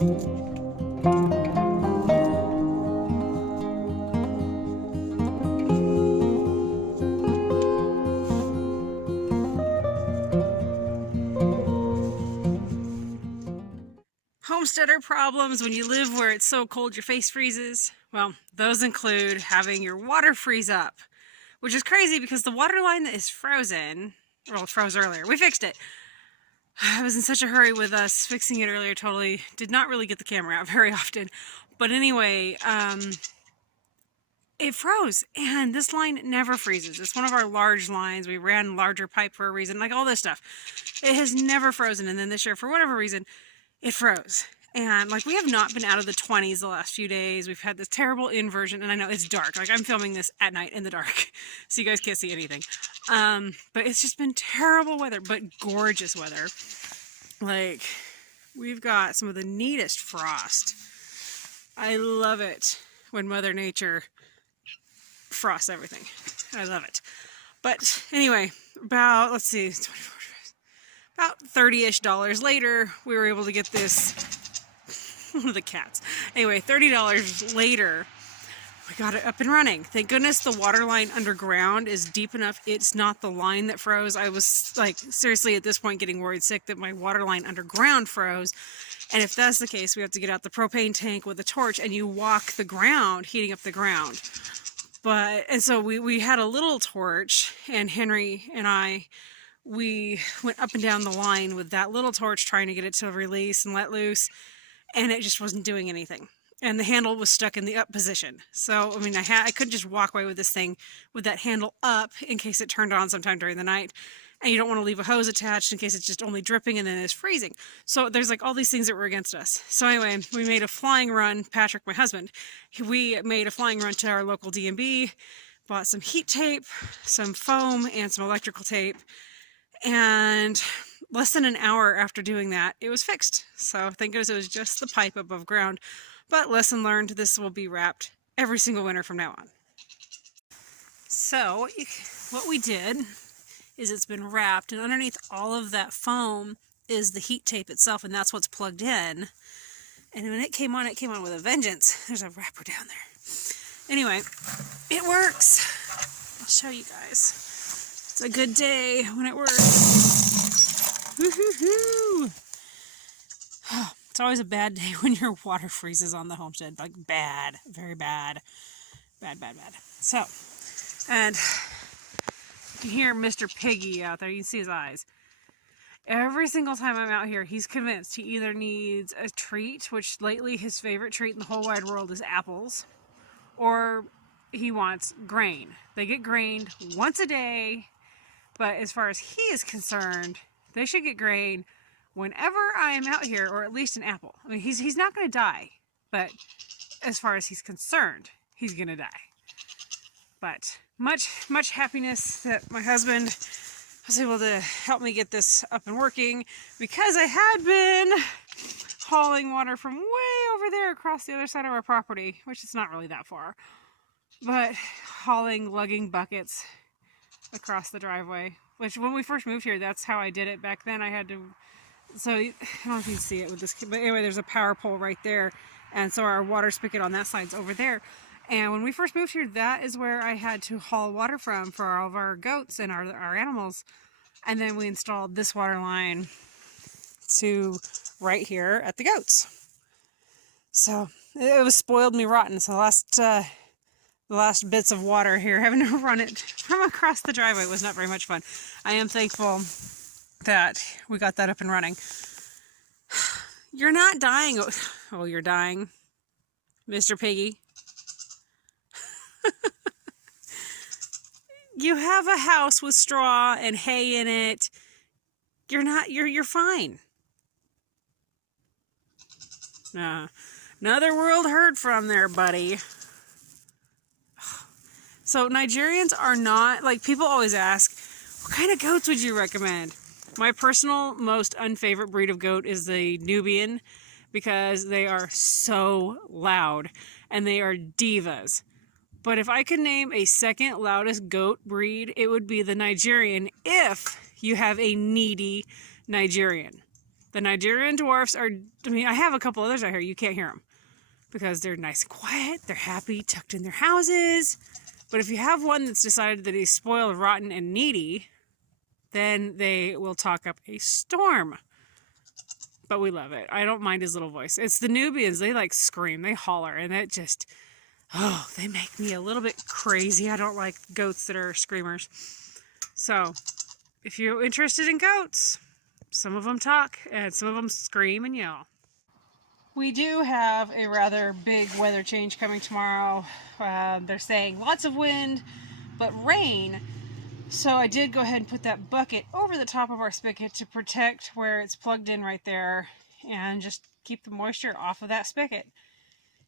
Homesteader problems when you live where it's so cold your face freezes. Well, those include having your water freeze up, which is crazy because the water line that is frozen, well, it froze earlier. We fixed it. I was in such a hurry with us fixing it earlier, totally did not really get the camera out very often. But anyway, it froze, and this line never freezes. It's one of our large lines. We ran larger pipe for a reason, like all this stuff. It has never frozen, and then this year, for whatever reason, it froze. And like, we have not been out of the 20s the last few days. We've had this terrible inversion, and I know it's dark. Like, I'm filming this at night in the dark, so you guys can't see anything. But it's just been terrible weather, but gorgeous weather. Like, we've got some of the neatest frost. I love it when Mother Nature frosts everything. I love it. But anyway, about, let's see, 24, about $30-ish later, we were able to get this, one of the cats. Anyway, $30 later, we got it up and running. Thank goodness the water line underground is deep enough. It's not the line that froze. I was like, seriously, at this point getting worried sick that my water line underground froze. And if that's the case, we have to get out the propane tank with a torch and you walk the ground, heating up the ground. And so we had a little torch, and Henry and I, we went up and down the line with that little torch trying to get it to release and let loose, and it just wasn't doing anything. And the handle was stuck in the up position. So, I mean, I couldn't just walk away with this thing with that handle up in case it turned on sometime during the night. And you don't want to leave a hose attached in case it's just only dripping and then it's freezing. So there's like all these things that were against us. So anyway, we made a flying run. Patrick, my husband, we made a flying run to our local D&B, bought some heat tape, some foam, and some electrical tape. And less than an hour after doing that, it was fixed. So thank goodness it was just the pipe above ground. But lesson learned, this will be wrapped every single winter from now on. So what we did is it's been wrapped, and underneath all of that foam is the heat tape itself, and that's what's plugged in. And when it came on with a vengeance. There's a wrapper down there. Anyway, it works. I'll show you guys. It's a good day when it works. Woo-hoo-hoo! Oh, it's always a bad day when your water freezes on the homestead. Like, bad. Very bad. Bad, bad, bad. So, and you can hear Mr. Piggy out there. You can see his eyes. Every single time I'm out here, he's convinced he either needs a treat, which lately his favorite treat in the whole wide world is apples, or he wants grain. They get grained once a day, but as far as he is concerned, they should get grain whenever I am out here, or at least an apple. I mean, he's not going to die, but as far as he's concerned, he's going to die. But much happiness that my husband was able to help me get this up and working, because I had been hauling water from way over there across the other side of our property, which is not really that far, but lugging buckets across the driveway, which when we first moved here, that's how I did it back then. I had to, so I don't know if you can see it with this, but anyway, there's a power pole right there, and so our water spigot on that side's over there. And when we first moved here, that is where I had to haul water from for all of our goats and our animals. And then we installed this water line to right here at the goats. So it was spoiled me rotten. So the last bits of water here, having to run it from across the driveway, was not very much fun. I am thankful that we got that up and running. You're not dying. Oh, you're dying, Mr. Piggy. You have a house with straw and hay in it. You're fine. Another world heard from there, buddy. So Nigerians are not, like, people always ask, what kind of goats would you recommend? My personal most unfavorite breed of goat is the Nubian, because they are so loud and they are divas. But if I could name a second loudest goat breed, it would be the Nigerian, if you have a needy Nigerian. The Nigerian dwarfs are, I mean, I have a couple others out here. You can't hear them because they're nice and quiet. They're happy, tucked in their houses. But if you have one that's decided that he's spoiled, rotten, and needy, then they will talk up a storm. But we love it. I don't mind his little voice. It's the Nubians. They like scream. They holler. And that just, oh, they make me a little bit crazy. I don't like goats that are screamers. So if you're interested in goats, some of them talk and some of them scream and yell. We do have a rather big weather change coming tomorrow. They're saying lots of wind, but rain. So I did go ahead and put that bucket over the top of our spigot to protect where it's plugged in right there and just keep the moisture off of that spigot.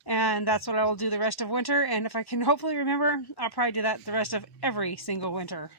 And that's what I will do the rest of winter. And if I can hopefully remember, I'll probably do that the rest of every single winter.